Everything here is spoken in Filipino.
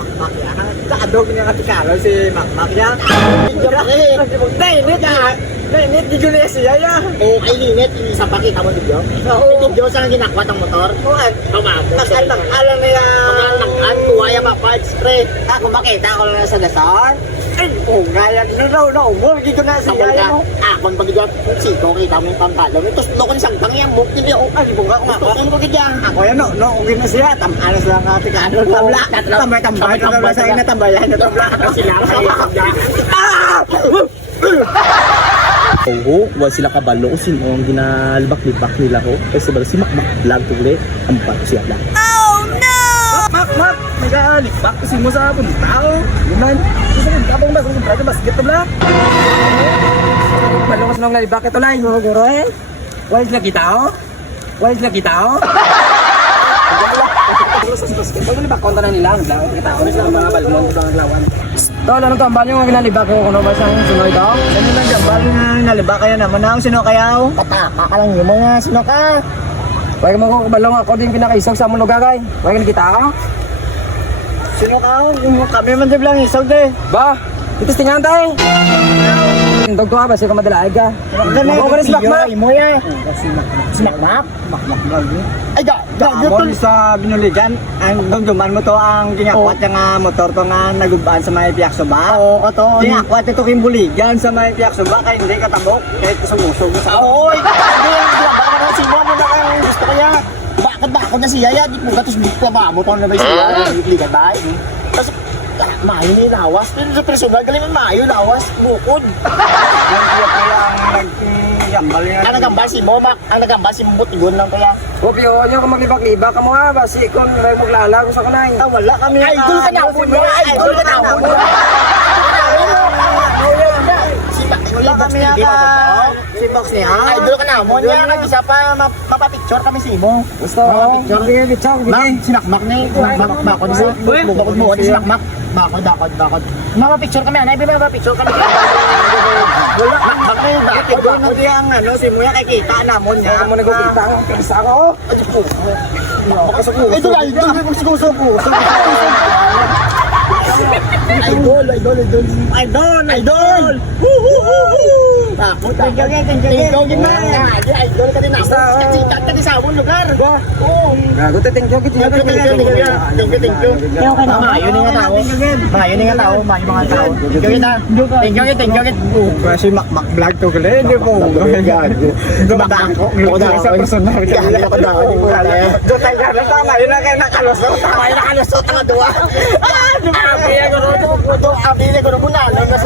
Makmak ya. Kaadog niya nga tikalo si Makmak ya. Nainit ah. Nainit di na siya ya. Eh, ay linit, isa pa kita mo video. Oo. Video sa ginakwat ang motor. Kuhan. Tumamo. Nakalang alam niya. Ang kuwaya pa parts, pre. Ako makita ko na sa dasar. Ay, oh, gaya. No, no, no. Hindi ko na Sa siya ka, mo. akon pag video, siko kita mo yung pangkalong. Ito, dokon isang tangyang mo, hindi ako. Ay, bunga ko Gusto ko ko kaya. Ako yan, no, no, okay na siya. Tam, ano sila nga, tikado, tabla. Tambay, tambay, tambay, sa ina, tambayan, na tabla. Sila kaya Ah! Oo, wala sila kabalo kung sino ang ginalibak-libak nila ko. Kasi ba si Makmak vlog to ulit, ang pato siya vlog. Mak, mak, nag-alibak kasi mo sa puntao. Guman, gusto mo kapong ba, gusto mo basket to bla. Malungos nang lalibak ito lang, mga guro eh. Wise na kita oh. Wise na kita oh. Pag nalibak konta na nila, kita ko na sila mga balmon sa mga lawan. Tol, ano to? Ang bali yung ginalibak ko kung ano ba siyang sunod ito? Ano lang dyan? Bali nga nalibak kaya naman ang sino kaya oh? Pataka ka lang yung mga sino ka. Huwag mo ko balong ako din pinakaisog sa among lugar kay. Huwag kita ako. Sino ka? Yung kami man lang isog de. Ba? Ito tingan tayo. Tindog ko ba siya ka madalaig ka? Ako ka na si Makmak. Ya. Si Makmak. Makmak Ay, da, da, Amon dito. sa binuligan, ang gumduman mo to ang ginakwat yung nga motor to nga nagubaan sa may piakso ba? Oo, kato. Ginakwat ito kimbuligan sa may piakso ba kaya hindi katabok kahit kusog-usog sa Oo, ikaw. Hindi, baka na sino mo na kang gusto kaya. Bakit ba ako na siya ya? Di mo gatos di pa ba mo na ba siya? Ligat ba? Tapos mayo ni lawas. Pero sa personal, galing man mayo lawas. Bukod. Ang nagambal si mo, mak. Ang nagambal si butigon lang kaya. Opyo, nyo kung maglibak-libak ka mo ha, basi kung may maglalag sa kanay. Ah, wala kami. Idol ka na niya. Idol ka na Mak, Wala kami. Si Box niya. Idol ka na mo niya. Nag-isa pa, ma- mapapicture kami si mo. Gusto ko. Sige, bitsaw. Mak, sinakmak ni, makmak bakod sa bukod mo, di sinakmak. Bakod, bakod, bakod. Mapapicture kami, anay, mapapicture kami. Wala na bakod, Ito bakod. na di ang ano, si Muya kay kita namon niya. Ako mo nagkukita ako. Kisa ako. Idol, idol, magsusuko. Idol, idol, idol. Idol, idol. Takot, Thank you, takot. Ikaw din na. Di, idol ka din ako. Oh. Sikat ka din sa akong lugar. Oo. Gago thank you, thank you. Thank you, thank you. Kaya ka na. Mayo ni nga tao. Mayo ni nga tao, mayo mga tao. You, kita. Thank you, thank you, Kasi makmak vlog to kala, hindi po. Gago. Dumadako. Dumadako sa personal. Gago ako daw. Doon tayo na tama, yun lang kayo nakalusot. Tama na kalusot ang duwa. Ah, dumabi ako ron. Puto, abi na ko na muna. Ano na